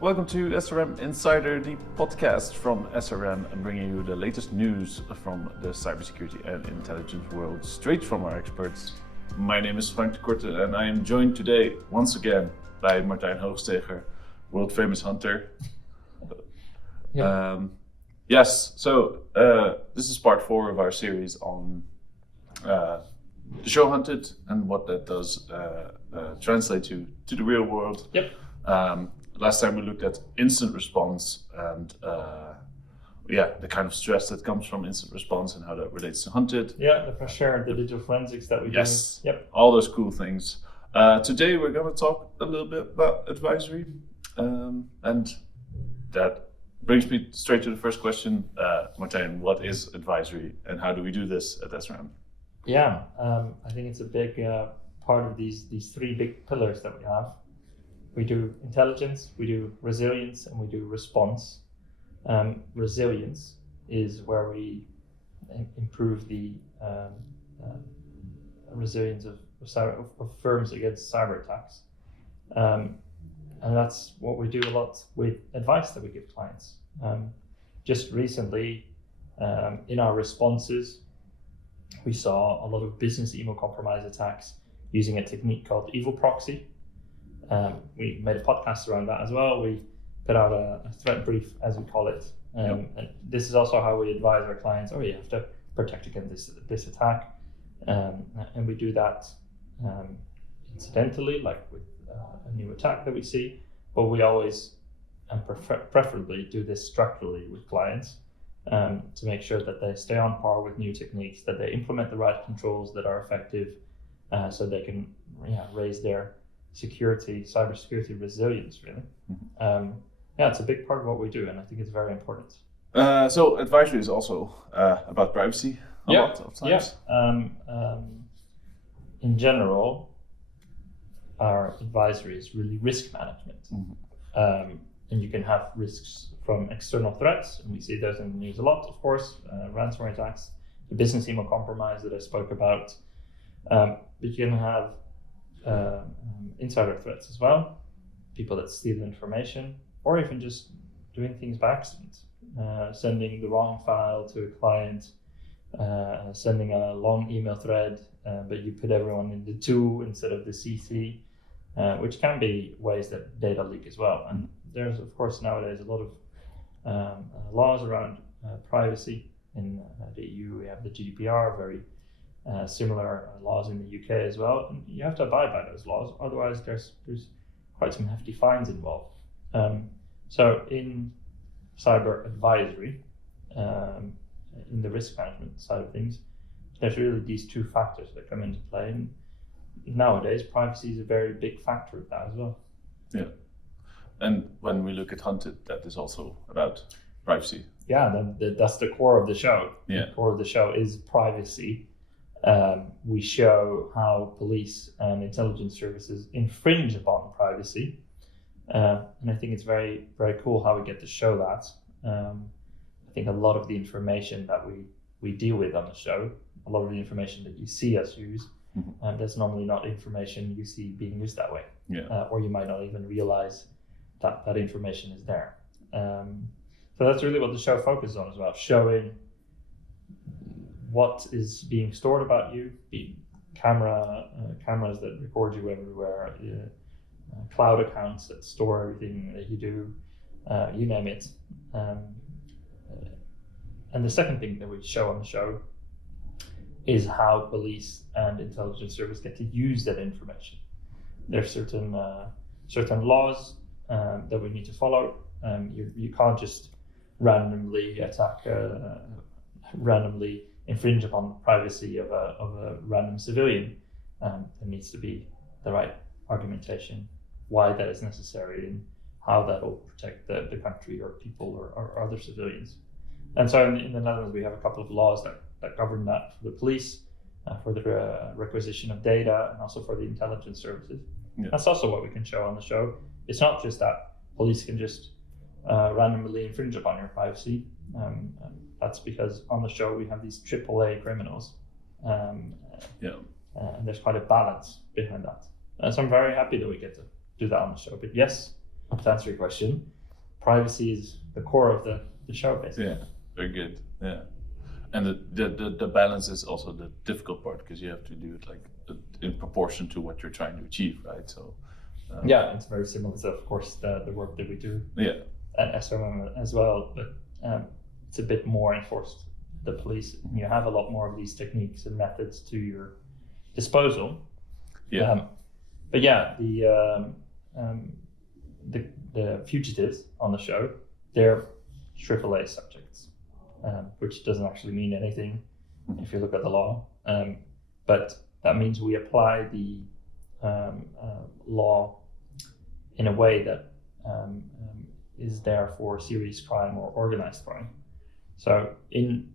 Welcome to SRM Insider, the podcast from SRM, and bringing you the latest news from the cybersecurity and intelligence world, straight from our experts. My name is Frank de Korte, and I am joined today, once again, by Martijn Hoogsteger, world famous hunter. This is part 4 of our series on the show Hunted and what that does translate to the real world. Yep. Last time we looked at instant response and the kind of stress that comes from instant response and how that relates to Hunted. Yeah, the pressure, the digital forensics that we do. Yes. Yep. All those cool things. Today we're going to talk a little bit about advisory, and that brings me straight to the first question. Martijn, what is advisory and how do we do this at SRM? Yeah, I think it's a big part of these 3 big pillars that we have. We do intelligence, we do resilience, and we do response. Resilience is where we improve the resilience of firms against cyber attacks. And that's what we do a lot with advice that we give clients. Just recently, in our responses, we saw a lot of business email compromise attacks using a technique called evil proxy. We made a podcast around that as well. We put out a threat brief, as we call it. And this is also how we advise our clients, you have to protect against this attack. And we do that incidentally, like with a new attack that we see, but we always, and preferably, do this structurally with clients to make sure that they stay on par with new techniques, that they implement the right controls that are effective, so they can raise their cybersecurity resilience, really. Mm-hmm. It's a big part of what we do, and I think it's very important. So advisory is also about privacy a lot of times. Yeah. In general, our advisory is really risk management. Mm-hmm. And you can have risks from external threats, and we see those in the news a lot, of course, ransomware attacks, the business email compromise that I spoke about. But you can have insider threats as well, people that steal information, or even just doing things by accident, sending the wrong file to a client, sending a long email thread, but you put everyone in the to instead of the CC, which can be ways that data leak as well. And there's, of course, nowadays a lot of laws around privacy. In the EU, we have the GDPR, very similar laws in the UK as well. And you have to abide by those laws, otherwise there's quite some hefty fines involved. So in cyber advisory, in the risk management side of things, there's really these 2 factors that come into play. And nowadays, privacy is a very big factor of that as well. Yeah. And when we look at Hunted, that is also about privacy. Yeah, that's the core of the show. Yeah. The core of the show is privacy. We show how police and intelligence services infringe upon privacy. And I think it's very, very cool how we get to show that. I think a lot of the information that we deal with on the show, a lot of the information that you see us use, that's normally not information you see being used that way. Yeah. Or you might not even realize that information is there. So that's really what the show focuses on as well, showing what is being stored about you, cameras that record you everywhere, cloud accounts that store everything that you do, you name it. And the second thing that we show on the show is how police and intelligence service get to use that information. There's certain laws that we need to follow. You can't just randomly attack, randomly infringe upon the privacy of a random civilian. There needs to be the right argumentation why that is necessary and how that will protect the country or people or other civilians. And so in the Netherlands, we have a couple of laws that govern that for the police, for the requisition of data, and also for the intelligence services. Yeah. That's also what we can show on the show. It's not just that police can just randomly infringe upon your privacy. And that's because on the show we have these AAA criminals. And there's quite a balance behind that. So I'm very happy that we get to do that on the show. But yes, to answer your question, privacy is the core of the show, basically. Yeah, very good. Yeah, and the balance is also the difficult part because you have to do it like in proportion to what you're trying to achieve, right? So yeah, it's very similar to, of course, the work that we do at SRM as well, but it's a bit more enforced. The police, you have a lot more of these techniques and methods to your disposal. Yeah. But yeah, the fugitives on the show, they're AAA subjects, which doesn't actually mean anything if you look at the law. But that means we apply the law in a way that is there for serious crime or organized crime. So in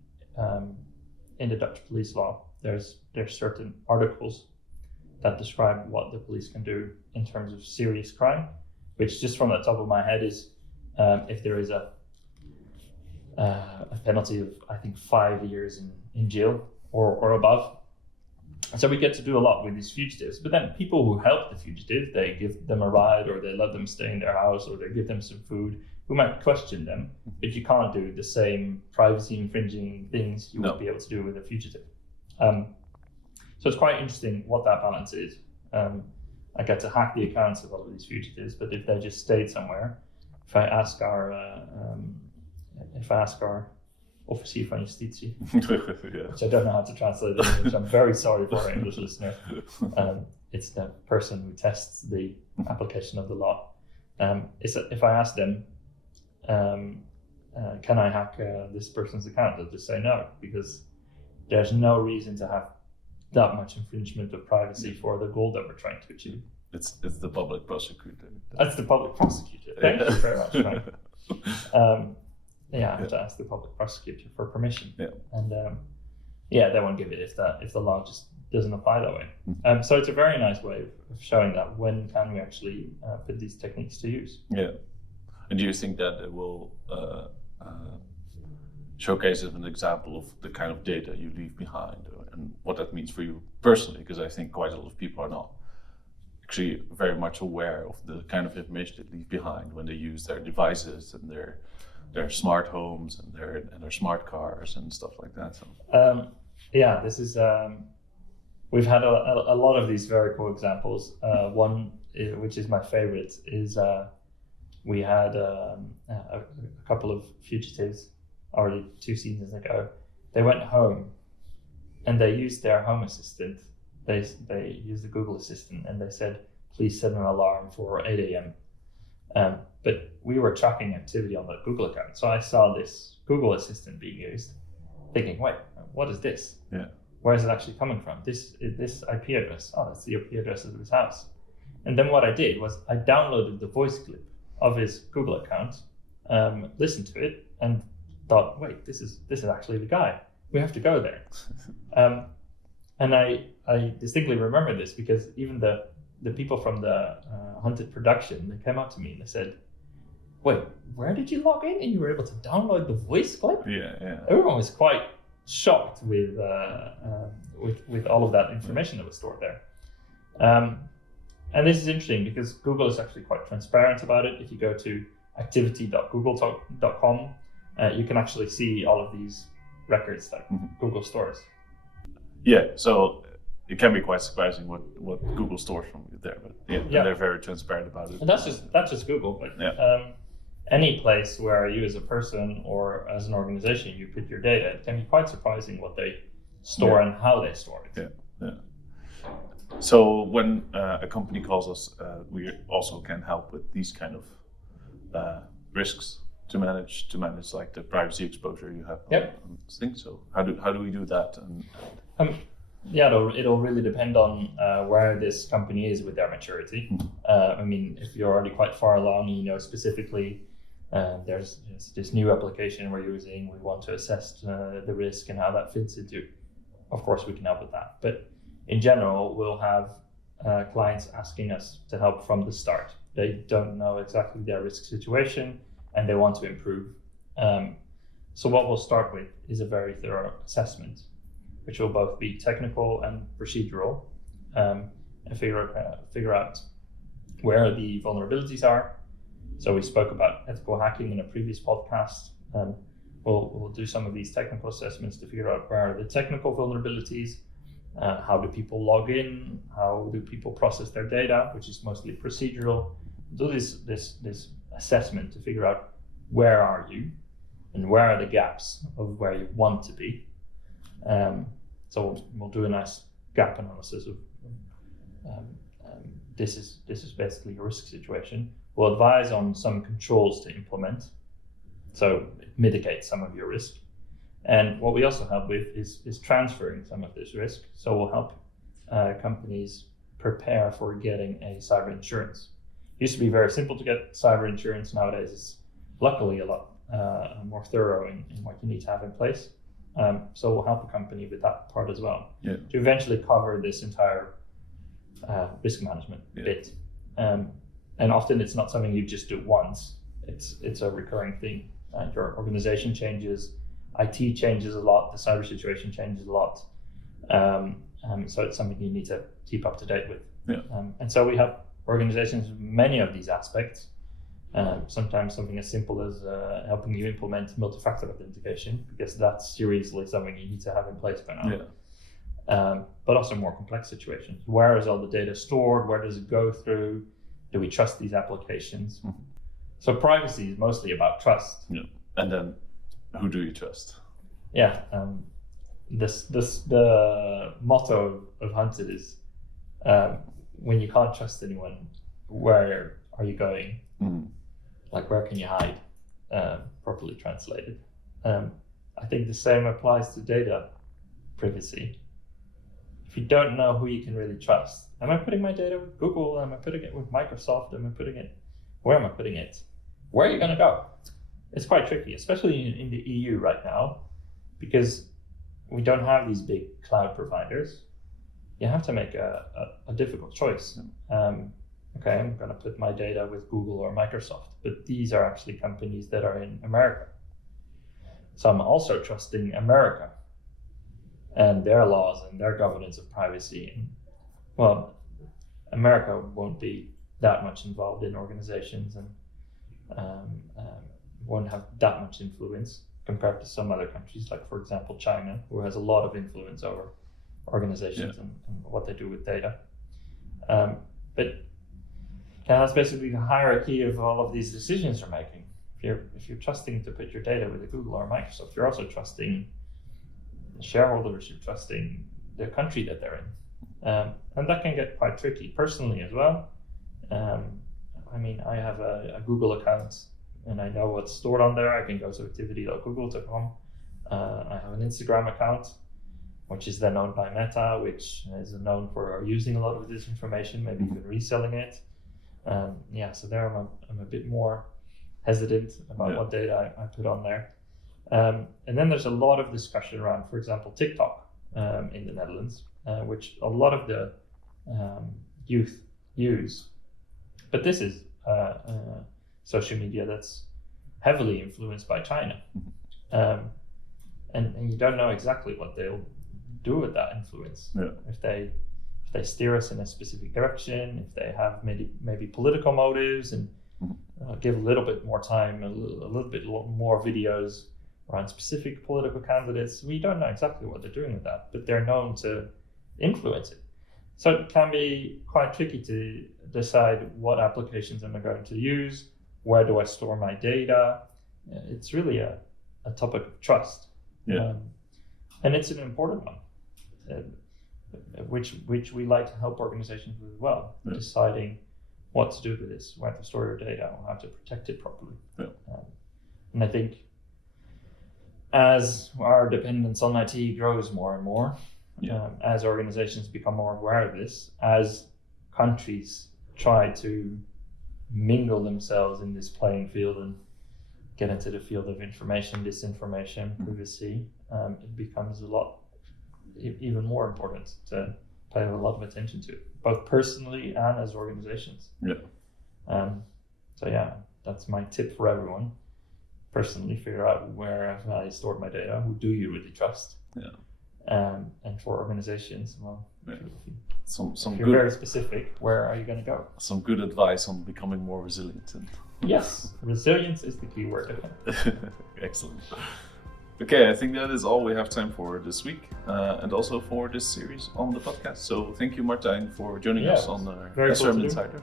the Dutch police law, there's certain articles that describe what the police can do in terms of serious crime, which just from the top of my head is if there is a penalty of, I think, 5 years in jail or above. So we get to do a lot with these fugitives, but then people who help the fugitive, they give them a ride or they let them stay in their house or they give them some food. We might question them, but you can't do the same privacy infringing things you would be able to do with a fugitive. So it's quite interesting what that balance is. I get to hack the accounts of all of these fugitives, but if they just stayed somewhere, if I ask our officier van justitie, which I don't know how to translate in English, I'm very sorry for our English listener. It's the person who tests the application of the law. If I ask them, can I hack this person's account? They'll just say no, because there's no reason to have that much infringement of privacy for the goal that we're trying to achieve. It's the public prosecutor. That's the public prosecutor. Thank you very much, Frank. I have to ask the public prosecutor for permission. Yeah. And they won't give it if the law just doesn't apply that way. So it's a very nice way of showing that when can we actually put these techniques to use. Yeah. And do you think that it will showcase as an example of the kind of data you leave behind and what that means for you personally? Because I think quite a lot of people are not actually very much aware of the kind of information they leave behind when they use their devices and their smart homes and their smart cars and stuff like that. So this is we've had a lot of these very cool examples. One which is my favorite is we had a couple of fugitives already 2 seasons ago. They went home and they used their home assistant. They used the Google Assistant and they said, please set an alarm for 8 a.m. But we were tracking activity on the Google account. So I saw this Google Assistant being used, thinking, wait, what is this? Yeah. Where is it actually coming from? This IP address. Oh, that's the IP address of his house. And then what I did was I downloaded the voice clip of his Google account, listened to it, and thought, wait, this is actually the guy. We have to go there. And I distinctly remember this because even the people from the Hunted production, they came up to me and they said, wait, where did you log in and you were able to download the voice clip? Yeah. Everyone was quite shocked with all of that information that was stored there. And this is interesting because Google is actually quite transparent about it. If you go to activity.google.com, you can actually see all of these records that Google stores. Yeah, so it can be quite surprising what Google stores from you there, but they're very transparent about it. And that's just Google, but any place where you as a person or as an organization you put your data, it can be quite surprising what they store and how they store it. Yeah. So when a company calls us, we also can help with these kind of risks to manage like the privacy exposure you have on this thing. So how do we do that? It'll really depend on where this company is with their maturity. If you're already quite far along, you know specifically there's this new application we're using, we want to assess the risk and how that fits into. Of course, we can help with that. But in general, we'll have clients asking us to help from the start. They don't know exactly their risk situation and they want to improve. So what we'll start with is a very thorough assessment, which will both be technical and procedural, and figure out where the vulnerabilities are, So we spoke about ethical hacking in a previous podcast. We'll do some of these technical assessments to figure out where are the technical vulnerabilities, how do people log in, how do people process their data, which is mostly procedural. Do this assessment to figure out where are you and where are the gaps of where you want to be. So we'll do a nice gap analysis of this is basically a risk situation. We'll advise on some controls to implement, so mitigate some of your risk. And what we also help with is transferring some of this risk. So we'll help companies prepare for getting a cyber insurance. It used to be very simple to get cyber insurance. Nowadays, it's luckily a lot more thorough in what you need to have in place. So we'll help a company with that part as well, to eventually cover this entire risk management bit. And often it's not something you just do once. It's a recurring thing. Your organization changes, IT changes a lot, the cyber situation changes a lot. So it's something you need to keep up to date with. And so we help organizations with many of these aspects. Sometimes something as simple as helping you implement multi-factor authentication, because that's seriously something you need to have in place by now. But also more complex situations. Where is all the data stored? Where does it go through? Do we trust these applications? So privacy is mostly about trust. And then who do you trust? The motto of Hunted is when you can't trust anyone, where are you going? Like, where can you hide? Properly translated. I think the same applies to data privacy. If you don't know who you can really trust, am I putting my data with Google? Am I putting it with Microsoft? Where am I putting it? Where are you going to go? It's quite tricky, especially in the EU right now, because we don't have these big cloud providers. You have to make a difficult choice. Okay, I'm going to put my data with Google or Microsoft, but these are actually companies that are in America. So I'm also trusting America and their laws and their governance of privacy. And, well, America won't be that much involved in organizations and won't have that much influence compared to some other countries, like, for example, China, who has a lot of influence over organizations and what they do with data. But that's basically the hierarchy of all of these decisions you're making. If you're trusting to put your data with a Google or Microsoft, you're also trusting the shareholders, you're trusting the country that they're in. And that can get quite tricky personally as well. I mean, I have a Google account and I know what's stored on there. I can go to activity.google.com. I have an Instagram account, which is then owned by Meta, which is known for using a lot of this information, maybe even reselling it. So there I'm a bit more hesitant about what data I put on there. And then there's a lot of discussion around, for example, TikTok in the Netherlands, which a lot of the youth use. But this is social media that's heavily influenced by China. And you don't know exactly what they'll do with that influence. If they steer us in a specific direction, if they have maybe political motives and give a little bit more time, a little bit more videos around specific political candidates. We don't know exactly what they're doing with that, but they're known to influence it. So it can be quite tricky to decide what applications am I going to use, where do I store my data. It's really a topic of trust. And it's an important one, which we like to help organizations with as well, deciding what to do with this, where to store your data, or how to protect it properly. And I think as our dependence on IT grows more and more, as organizations become more aware of this, as countries try to mingle themselves in this playing field and get into the field of information, disinformation, privacy, it becomes even more important to pay a lot of attention to, both personally and as organizations. That's my tip for everyone. Personally, figure out where have I stored my data, who do you really trust, And for organizations, well, Yeah. if Some you're good very specific, where are you going to go? some good advice on becoming more resilient. And Yes, resilience is the key word. excellent. Okay, I think that is all we have time for this week, and also for this series on the podcast. So thank you, Martijn, for joining Yeah, us on very cool SRM to do. Insider.